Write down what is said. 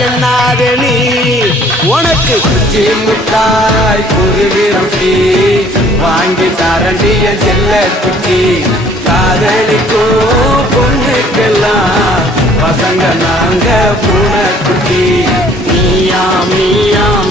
எண்ணாத நீ உனக்கு குச்சி முட்டாய் குருவி ரொட்டி வாங்கி தரண்டி என் செல்ல குட்டி காதலிக்கும் பொண்ணுக்கெல்லாம் பசங்க நாங்க பூனை குட்டி நீயாம் நீயாம்